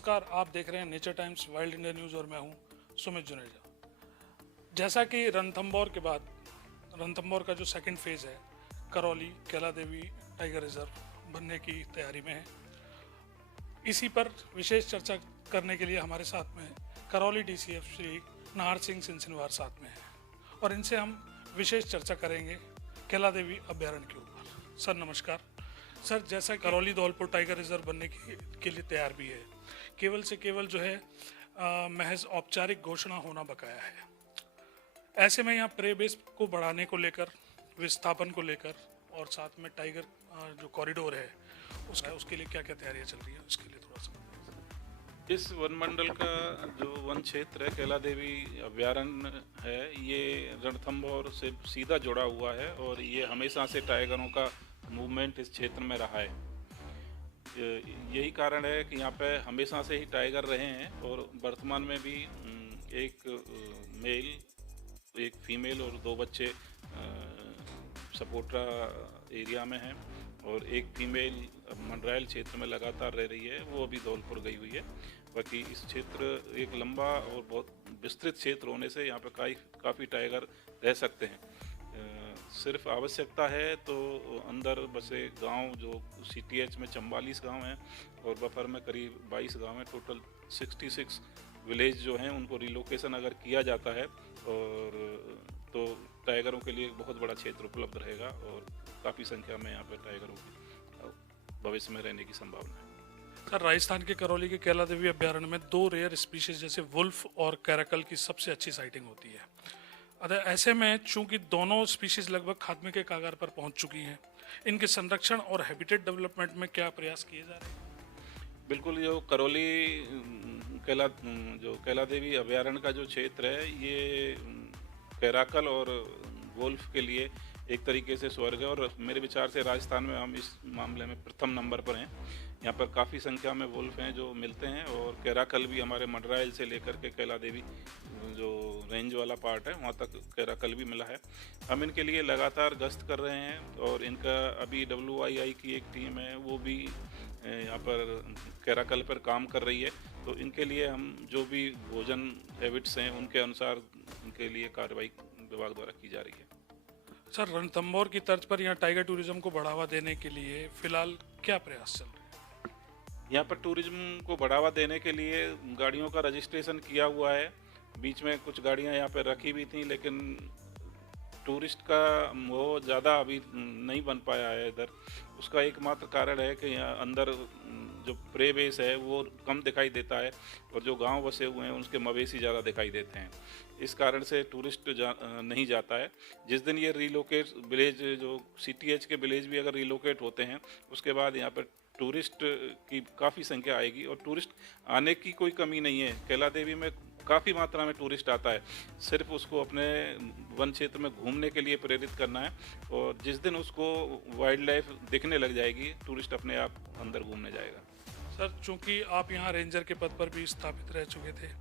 नमस्कार, आप देख रहे हैं nature times wild India news और मैं हूं सुमित जुनेजा। जैसा कि रणथंभौर के बाद रणथंभौर का जो सेकंड फेज़ है, करौली कैला देवी टाइगर रिजर्व बनने की तैयारी में है। इसी पर विशेष चर्चा करने के लिए हमारे साथ में करौली डीसीएफ श्री नाहर सिंह सिंसिनवार साथ में है और इनसे हम विशेष चर्चा करेंगे कैला देवी अभ्यारण्य के ऊपर। सर नमस्कार। सर, जैसा करौली धौलपुर टाइगर रिजर्व बनने के लिए तैयार भी है, केवल से केवल जो है महज औपचारिक घोषणा होना बकाया है। ऐसे में यहाँ प्रे बेस को बढ़ाने को लेकर, विस्थापन को लेकर और साथ में टाइगर जो कॉरिडोर है उसके लिए क्या क्या तैयारियाँ चल रही है, उसके लिए थोड़ा सा। इस वन मंडल का जो वन क्षेत्र है कैला देवी अभ्यारण्य है, ये रणथंभौर से सीधा जुड़ा हुआ है और ये हमेशा से टाइगरों का मूवमेंट इस क्षेत्र में रहा है। यही कारण है कि यहाँ पे हमेशा से ही टाइगर रहे हैं और वर्तमान में भी एक मेल, एक फीमेल और 2 बच्चे सपोट्रा एरिया में हैं और एक फीमेल मंडरायल क्षेत्र में लगातार रह रही है, वो अभी धौलपुर गई हुई है। बाकी इस क्षेत्र एक लंबा और बहुत विस्तृत क्षेत्र होने से यहाँ पे काफ़ी टाइगर रह सकते हैं। सिर्फ आवश्यकता है तो अंदर बसे गांव जो सीटीएच में 44 गांव हैं और बफर में करीब 22 गांव हैं, टोटल 66 विलेज जो हैं उनको रिलोकेशन अगर किया जाता है और तो टाइगरों के लिए बहुत बड़ा क्षेत्र उपलब्ध रहेगा और काफ़ी संख्या में यहाँ पर टाइगरों की भविष्य में रहने की संभावना है। सर, राजस्थान के करौली के कैला देवी अभ्यारण्य में 2 रेयर स्पीशीज जैसे वुल्फ और कैराकल की सबसे अच्छी साइटिंग होती है। अतः ऐसे में चूंकि दोनों स्पीशीज लगभग खात्मे के कगार पर पहुंच चुकी हैं, इनके संरक्षण और हैबिटेट डेवलपमेंट में क्या प्रयास किए जा रहे हैं? बिल्कुल, जो करौली कैला देवी अभ्यारण्य का जो क्षेत्र है, ये कैराकल और वुल्फ के लिए एक तरीके से स्वर्ग है और मेरे विचार से राजस्थान में हम इस मामले में प्रथम नंबर पर हैं। यहाँ पर काफ़ी संख्या में वुल्फ हैं जो मिलते हैं और कैराकल भी हमारे मंडरायल से लेकर के कैला देवी जो रेंज वाला पार्ट है वहाँ तक कैराकल भी मिला है। हम इनके लिए लगातार गश्त कर रहे हैं और इनका अभी WII की एक टीम है, वो भी यहाँ पर कैराकल पर काम कर रही है। तो इनके लिए हम जो भी भोजन हैबिट्स हैं उनके अनुसार इनके लिए कार्रवाई विभाग द्वारा की जा रही है। सर, रणथंभौर की तर्ज पर यहाँ टाइगर टूरिज्म को बढ़ावा देने के लिए फिलहाल क्या प्रयास चल रहे हैं? यहाँ पर टूरिज्म को बढ़ावा देने के लिए गाड़ियों का रजिस्ट्रेशन किया हुआ है। बीच में कुछ गाड़ियाँ यहाँ पर रखी भी थी, लेकिन टूरिस्ट का वो ज़्यादा अभी नहीं बन पाया है इधर। उसका एकमात्र कारण है कि यहाँ अंदर जो प्रे बेस है वो कम दिखाई देता है और जो गांव बसे हुए हैं उसके मवेशी ज़्यादा दिखाई देते हैं। इस कारण से टूरिस्ट नहीं जाता है। जिस दिन ये रिलोकेट विलेज, जो CTH के विलेज भी अगर रिलोकेट होते हैं, उसके बाद यहाँ पर टूरिस्ट की काफ़ी संख्या आएगी और टूरिस्ट आने की कोई कमी नहीं है। कैला देवी में काफ़ी मात्रा में टूरिस्ट आता है, सिर्फ उसको अपने वन क्षेत्र में घूमने के लिए प्रेरित करना है और जिस दिन उसको वाइल्ड लाइफ दिखने लग जाएगी, टूरिस्ट अपने आप अंदर घूमने जाएगा। सर, चूंकि आप यहाँ रेंजर के पद पर भी स्थापित रह चुके थे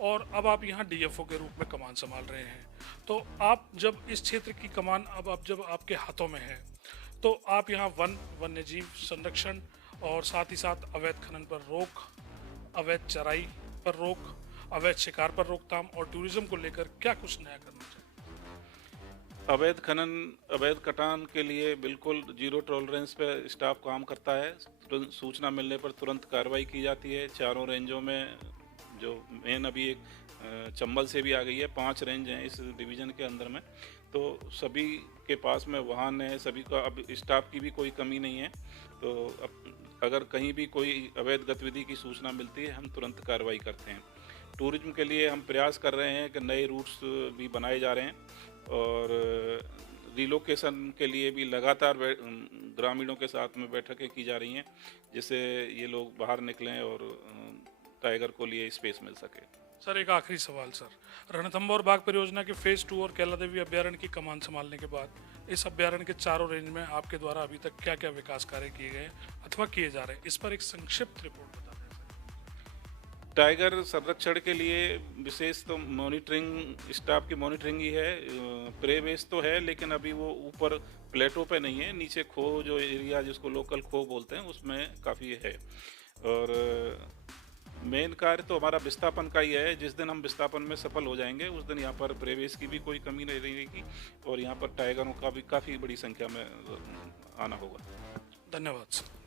और अब आप यहाँ DFO के रूप में कमान संभाल रहे हैं, तो आप जब इस क्षेत्र की कमान जब आपके हाथों में है, तो आप यहाँ वन्यजीव संरक्षण और साथ ही साथ अवैध खनन पर रोक, अवैध चराई पर रोक, अवैध शिकार पर रोकथाम और टूरिज्म को लेकर क्या कुछ नया करना चाहिए? अवैध खनन, अवैध कटान के लिए बिल्कुल 0 टॉलरेंस पे स्टाफ काम करता है। सूचना मिलने पर तुरंत कार्रवाई की जाती है। चारों रेंजों में जो मेन अभी एक चंबल से भी आ गई है, 5 रेंज हैं इस डिवीज़न के अंदर में, तो सभी के पास में वाहन है, सभी का अब स्टाफ की भी कोई कमी नहीं है। तो अब अगर कहीं भी कोई अवैध गतिविधि की सूचना मिलती है, हम तुरंत कार्रवाई करते हैं। टूरिज्म के लिए हम प्रयास कर रहे हैं कि नए रूट्स भी बनाए जा रहे हैं और रिलोकेशन के लिए भी लगातार ग्रामीणों के साथ में बैठकें की जा रही हैं, जिससे ये लोग बाहर निकलें और टाइगर को लिए स्पेस मिल सके। सर, एक आखिरी सवाल सर, रणथंभौर बाघ परियोजना के फेज़ 2 और कैला देवी अभ्यारण्य की कमान संभालने के बाद इस अभ्यारण्य के चारों रेंज में आपके द्वारा अभी तक क्या क्या विकास कार्य किए गए अथवा किए जा रहे हैं, इस पर एक संक्षिप्त रिपोर्ट बता दें। टाइगर संरक्षण के लिए विशेष तो मॉनिटरिंग, स्टाफ की मॉनिटरिंग ही है। प्रे बेस तो है, लेकिन अभी वो ऊपर प्लेटो पे नहीं है, नीचे खो जो एरिया जिसको लोकल खो बोलते हैं उसमें काफ़ी है। और मेन कार्य तो हमारा विस्थापन का ही है। जिस दिन हम विस्थापन में सफल हो जाएंगे उस दिन यहाँ पर प्रवेश की भी कोई कमी नहीं रहेगी और यहाँ पर टाइगरों का भी काफ़ी बड़ी संख्या में आना होगा। धन्यवाद सर।